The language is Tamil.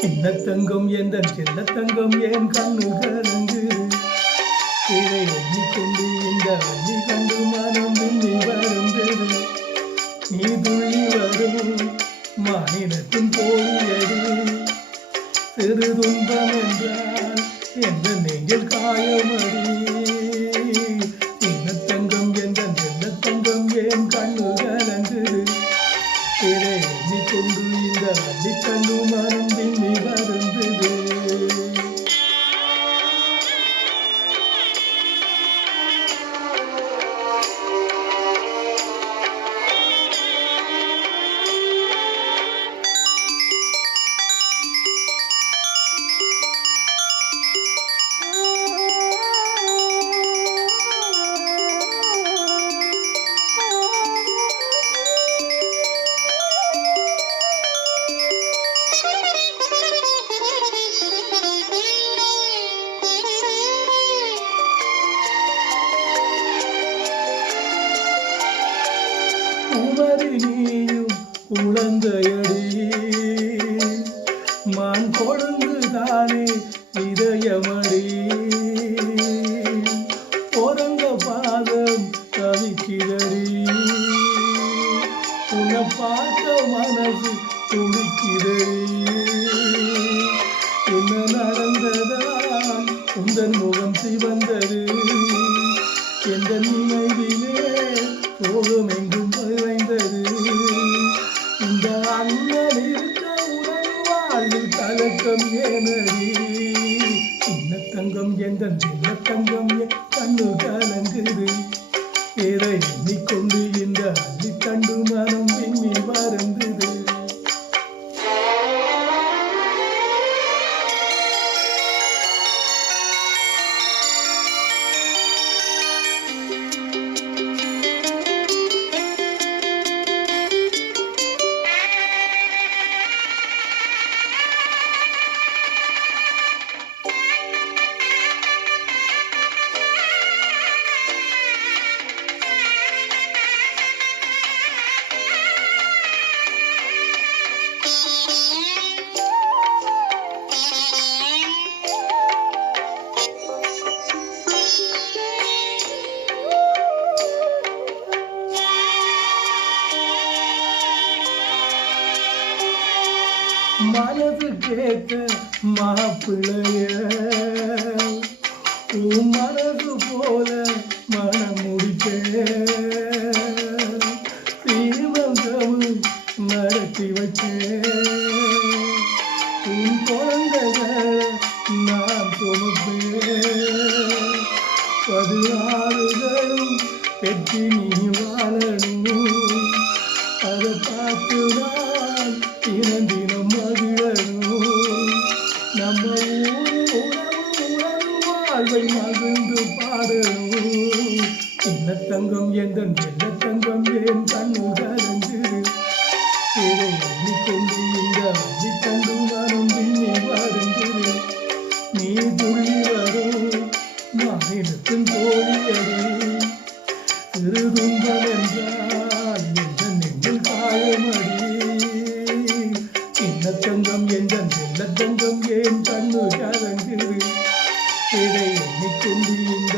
சின்ன தங்கம் எந்த சின்ன தங்கம் என் கண்ணு கலங்கு இதை எண்ணிக்கொண்டு இந்த அள்ளி கண்டு மனம் விண்ணி வருந்தது. நீ துள்ளி வரும் மாநிலத்தின் போலியடி சிறு துன்பம் என்றால் எந்த நெஞ்சில் காயமடி. சின்ன தங்கம் எந்த சின்ன தங்கம் என் கண்ணு கலங்கு இதை எண்ணிக்கொண்டு இந்த அள்ளி கண்டு மனம் விண்ணி வருந்தது. உமரி நீயும் குழந்தையடி மான் கொழுந்து தானே இதயமடி. பொறந்த பாதம் தவிக்கிறடி உன்னை பார்த்த மனசு துடிக்கிறடி. என்ன நடந்ததால் உந்தன் முகம் சிவந்தது எந்த நினைவிலே சோகம் எங்கும் நிறைந்தது. இந்த அண்ணன் இருக்க உடன் வாழ்வில் கலக்கம் ஏனடி. சின்ன தங்கம் எந்த சின்ன தங்கம் கண்ணு கலங்குது இதை எண்ணிக்கொண்டு இந்த அள்ளி கண்டு மனம் விம்மி வருந்தது. மனது கேட்க மாப்பிள்ளைய உன் மனது போல மனம் முடிப்பேன். சீமந்தமும் நடத்தி வச்சேன். உன் குழந்தைகளை நான் சுமப்பேன். 16களும் பெற்றி நீ வாழணும். அதை பார்த்து நான் தினம் தினம் மகிழணும். நம்ம உறவு வாழ்வை மகிழ்ந்து பாடணும். சின்ன தங்கம் எந்த சின்ன தங்கம் என் கண்ணு கலந்து இதை எண்ணிக்கொண்டு இந்த அள்ளி கண்டு மனம் விண்ணி வருந்தது. நீ துள்ளி வரும் மாநிலத்தின் தோழியடி சிறு துன்பம் என்றால் எந்த நெஞ்சில் காயமடி. சின்ன தங்கம் எந்த சின்ன தங்கம் என் கண்ணு கலங்குது இதை எண்ணிக்கொண்டு இந்த